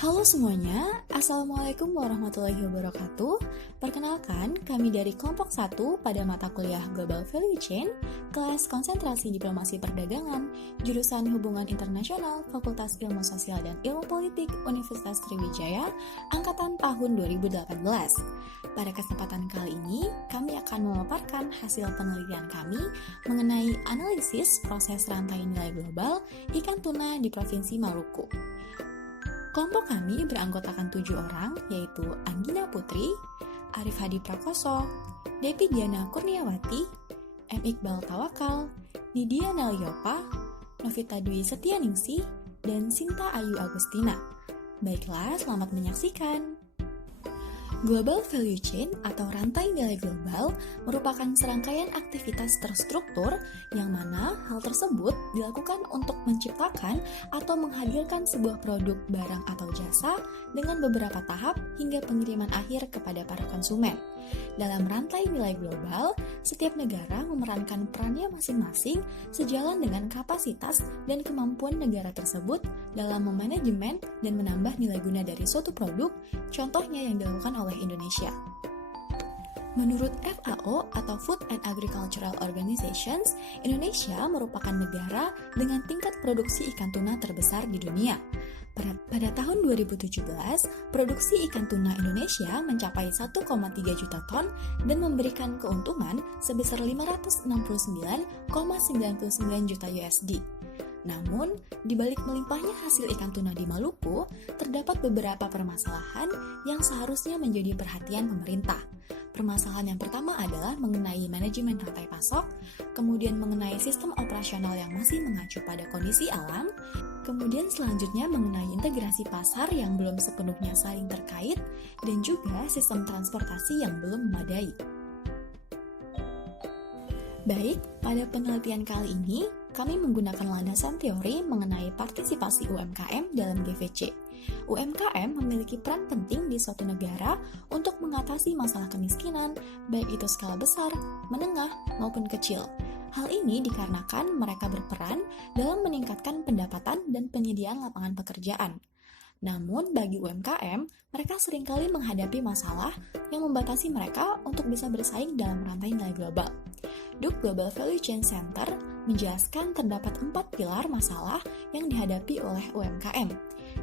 Halo semuanya, Assalamualaikum warahmatullahi wabarakatuh. Perkenalkan, kami dari kelompok 1 pada mata kuliah Global Value Chain, kelas konsentrasi Diplomasi Perdagangan, jurusan Hubungan Internasional, Fakultas Ilmu Sosial dan Ilmu Politik, Universitas Sriwijaya, angkatan tahun 2018. Pada kesempatan kali ini, kami akan memaparkan hasil penelitian kami mengenai analisis proses rantai nilai global ikan tuna di Provinsi Maluku. Kelompok kami beranggotakan 7 orang, yaitu Anggina Putri, Arif Hadi Prakoso, Depi Diana Kurniawati, M. Iqbal Tawakal, Nidia Naliopa, Novita Dwi Setianingsih, dan Sinta Ayu Agustina. Baiklah, selamat menyaksikan. Global Value Chain atau rantai nilai global merupakan serangkaian aktivitas terstruktur yang mana hal tersebut dilakukan untuk menciptakan atau menghadirkan sebuah produk, barang, atau jasa dengan beberapa tahap hingga pengiriman akhir kepada para konsumen. Dalam rantai nilai global, setiap negara memerankan perannya masing-masing sejalan dengan kapasitas dan kemampuan negara tersebut dalam memanajemen dan menambah nilai guna dari suatu produk, contohnya yang dilakukan oleh Indonesia. Menurut FAO atau Food and Agricultural Organizations, Indonesia merupakan negara dengan tingkat produksi ikan tuna terbesar di dunia. Pada tahun 2017, produksi ikan tuna Indonesia mencapai 1,3 juta ton dan memberikan keuntungan sebesar 569,99 juta USD. Namun, di balik melimpahnya hasil ikan tuna di Maluku, terdapat beberapa permasalahan yang seharusnya menjadi perhatian pemerintah. Permasalahan yang pertama adalah mengenai manajemen rantai pasok, kemudian mengenai sistem operasional yang masih mengacu pada kondisi alam, kemudian selanjutnya mengenai integrasi pasar yang belum sepenuhnya saling terkait, dan juga sistem transportasi yang belum memadai. Baik, pada penelitian kali ini, kami menggunakan landasan teori mengenai partisipasi UMKM dalam GVC. UMKM memiliki peran penting di suatu negara untuk mengatasi masalah kemiskinan, baik itu skala besar, menengah, maupun kecil. Hal ini dikarenakan mereka berperan dalam meningkatkan pendapatan dan penyediaan lapangan pekerjaan. Namun, bagi UMKM, mereka seringkali menghadapi masalah yang membatasi mereka untuk bisa bersaing dalam rantai nilai global. Duke Global Value Chain Center menjelaskan terdapat 4 pilar masalah yang dihadapi oleh UMKM.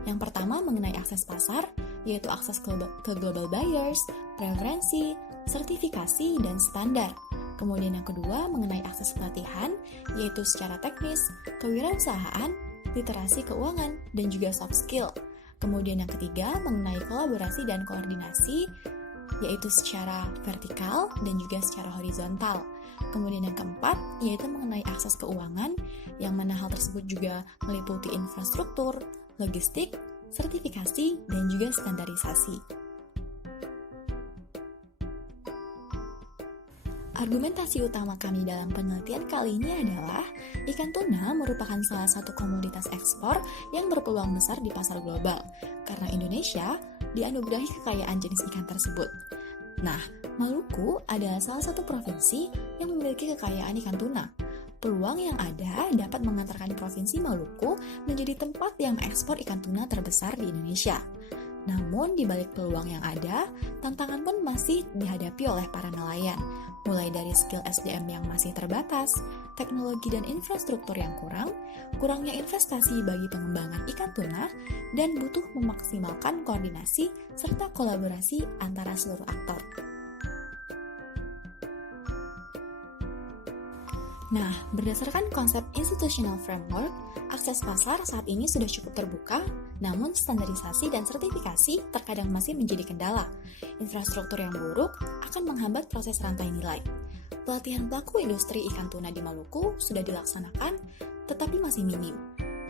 Yang pertama mengenai akses pasar, yaitu akses ke global buyers, preferensi, sertifikasi, dan standar. Kemudian yang kedua mengenai akses pelatihan, yaitu secara teknis, kewirausahaan, literasi keuangan, dan juga soft skill. Kemudian yang ketiga mengenai kolaborasi dan koordinasi, yaitu secara vertikal dan juga secara horizontal. Kemudian yang keempat, yaitu mengenai akses keuangan, yang mana hal tersebut juga meliputi infrastruktur, logistik, sertifikasi, dan juga standarisasi. Argumentasi utama kami dalam penelitian kali ini adalah ikan tuna merupakan salah satu komoditas ekspor yang berpeluang besar di pasar global, karena Indonesia dianugerahi kekayaan jenis ikan tersebut. Nah, Maluku adalah salah satu provinsi yang memiliki kekayaan ikan tuna. Peluang yang ada dapat mengantarkan Provinsi Maluku menjadi tempat yang mengekspor ikan tuna terbesar di Indonesia. Namun, di balik peluang yang ada, tantangan pun masih dihadapi oleh para nelayan, mulai dari skill SDM yang masih terbatas, teknologi dan infrastruktur yang kurang, kurangnya investasi bagi pengembangan ikan tuna, dan butuh memaksimalkan koordinasi serta kolaborasi antara seluruh aktor. Nah, berdasarkan konsep institutional framework, akses pasar saat ini sudah cukup terbuka, namun standarisasi dan sertifikasi terkadang masih menjadi kendala. Infrastruktur yang buruk akan menghambat proses rantai nilai. Pelatihan pelaku industri ikan tuna di Maluku sudah dilaksanakan, tetapi masih minim.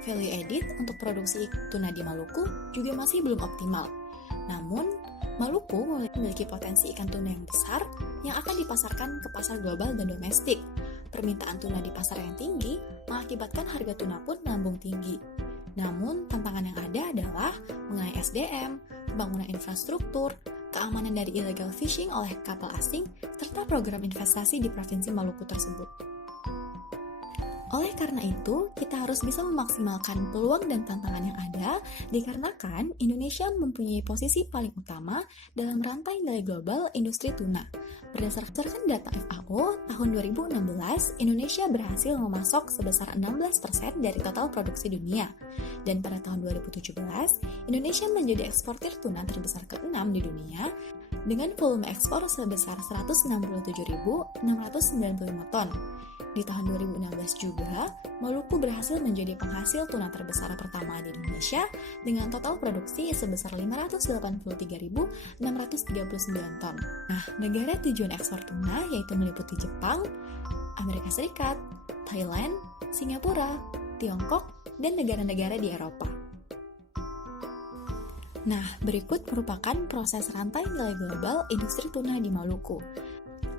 Value added untuk produksi tuna di Maluku juga masih belum optimal. Namun, Maluku memiliki potensi ikan tuna yang besar yang akan dipasarkan ke pasar global dan domestik. Permintaan tuna di pasar yang tinggi mengakibatkan harga tuna pun melambung tinggi. Namun, tantangan yang ada adalah mengenai SDM, pembangunan infrastruktur, keamanan dari illegal fishing oleh kapal asing, serta program investasi di Provinsi Maluku tersebut. Oleh karena itu, kita harus bisa memaksimalkan peluang dan tantangan yang ada, dikarenakan Indonesia mempunyai posisi paling utama dalam rantai nilai global industri tuna. Berdasarkan data FAO, tahun 2016, Indonesia berhasil memasok sebesar 16% dari total produksi dunia. Dan pada tahun 2017, Indonesia menjadi eksportir tuna terbesar ke-6 di dunia, dengan volume ekspor sebesar 167.695 ton. Di tahun 2016 juga, Maluku berhasil menjadi penghasil tuna terbesar pertama di Indonesia dengan total produksi sebesar 583.639 ton. Nah, negara tujuan ekspor tuna yaitu meliputi Jepang, Amerika Serikat, Thailand, Singapura, Tiongkok, dan negara-negara di Eropa. Nah, berikut merupakan proses rantai nilai global industri tuna di Maluku.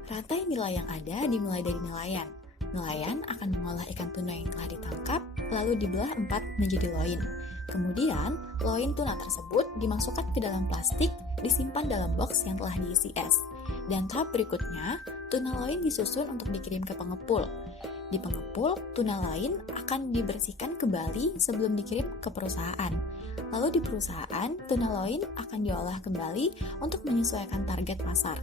Rantai nilai yang ada dimulai dari nelayan. Nelayan akan mengolah ikan tuna yang telah ditangkap, lalu dibelah 4 menjadi loin. Kemudian, loin tuna tersebut dimasukkan ke dalam plastik, disimpan dalam box yang telah diisi es. Dan tahap berikutnya, tuna loin disusun untuk dikirim ke pengepul. Di pengepul, tuna lain akan dibersihkan kembali sebelum dikirim ke perusahaan. Lalu di perusahaan, tuna loin akan diolah kembali untuk menyesuaikan target pasar.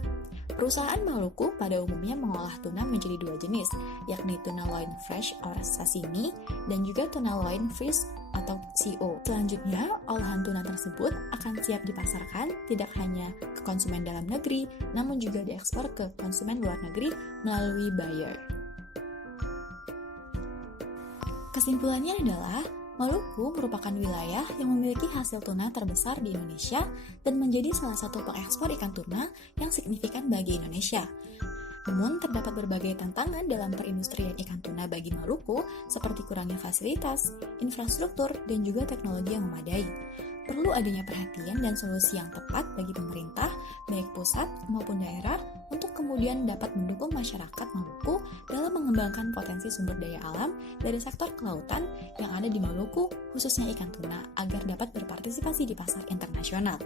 Perusahaan Maluku pada umumnya mengolah tuna menjadi 2 jenis, yakni tuna loin fresh or sashimi dan juga tuna loin freeze atau CO. Selanjutnya, olahan tuna tersebut akan siap dipasarkan tidak hanya ke konsumen dalam negeri, namun juga diekspor ke konsumen luar negeri melalui buyer. Kesimpulannya adalah, Maluku merupakan wilayah yang memiliki hasil tuna terbesar di Indonesia dan menjadi salah satu pengekspor ikan tuna yang signifikan bagi Indonesia. Namun, terdapat berbagai tantangan dalam perindustrian ikan tuna bagi Maluku, seperti kurangnya fasilitas, infrastruktur, dan juga teknologi yang memadai. Perlu adanya perhatian dan solusi yang tepat bagi pemerintah, baik pusat maupun daerah, untuk kemudian dapat mendukung masyarakat Maluku dalam mengembangkan potensi sumber daya alam dari sektor kelautan yang ada di Maluku, khususnya ikan tuna, agar dapat berpartisipasi di pasar internasional.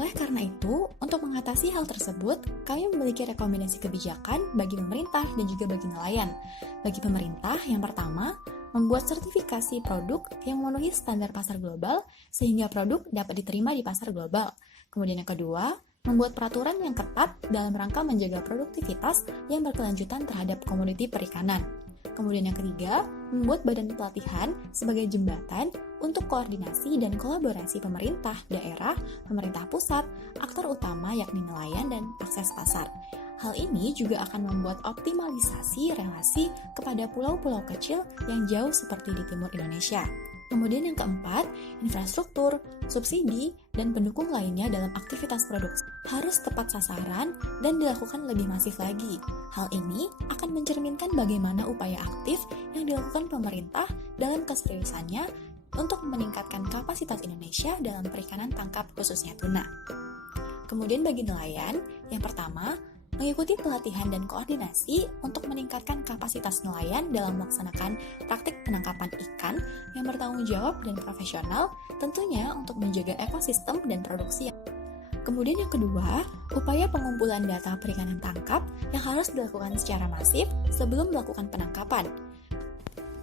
Oleh karena itu, untuk mengatasi hal tersebut, kami memiliki rekomendasi kebijakan bagi pemerintah dan juga bagi nelayan. Bagi pemerintah, yang pertama, membuat sertifikasi produk yang memenuhi standar pasar global sehingga produk dapat diterima di pasar global. Kemudian yang kedua, membuat peraturan yang ketat dalam rangka menjaga produktivitas yang berkelanjutan terhadap komoditi perikanan. Kemudian yang ketiga, membuat badan pelatihan sebagai jembatan untuk koordinasi dan kolaborasi pemerintah daerah, pemerintah pusat, aktor utama yakni nelayan dan akses pasar. Hal ini juga akan membuat optimalisasi relasi kepada pulau-pulau kecil yang jauh seperti di timur Indonesia. Kemudian yang keempat, infrastruktur, subsidi, dan pendukung lainnya dalam aktivitas produksi harus tepat sasaran dan dilakukan lebih masif lagi. Hal ini akan mencerminkan bagaimana upaya aktif yang dilakukan pemerintah dalam keseriusannya untuk meningkatkan kapasitas Indonesia dalam perikanan tangkap khususnya tuna. Kemudian bagi nelayan, yang pertama, mengikuti pelatihan dan koordinasi untuk meningkatkan kapasitas nelayan dalam melaksanakan praktik penangkapan ikan yang bertanggung jawab dan profesional, tentunya untuk menjaga ekosistem dan produksi. Kemudian yang kedua, upaya pengumpulan data perikanan tangkap yang harus dilakukan secara masif sebelum melakukan penangkapan.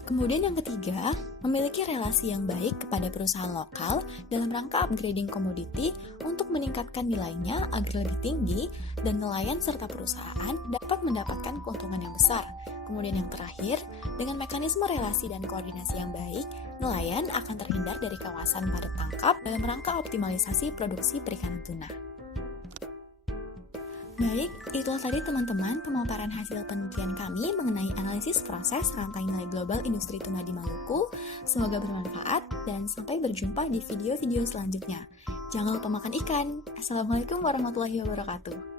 Kemudian yang ketiga, memiliki relasi yang baik kepada perusahaan lokal dalam rangka upgrading komoditi untuk meningkatkan nilainya agar lebih tinggi dan nelayan serta perusahaan dapat mendapatkan keuntungan yang besar. Kemudian yang terakhir, dengan mekanisme relasi dan koordinasi yang baik, nelayan akan terhindar dari kawasan padat tangkap dalam rangka optimalisasi produksi perikanan tuna. Baik, itulah tadi teman-teman pemaparan hasil penelitian kami mengenai analisis proses rantai nilai global industri tuna di Maluku. Semoga bermanfaat dan sampai berjumpa di video-video selanjutnya. Jangan lupa makan ikan. Assalamualaikum warahmatullahi wabarakatuh.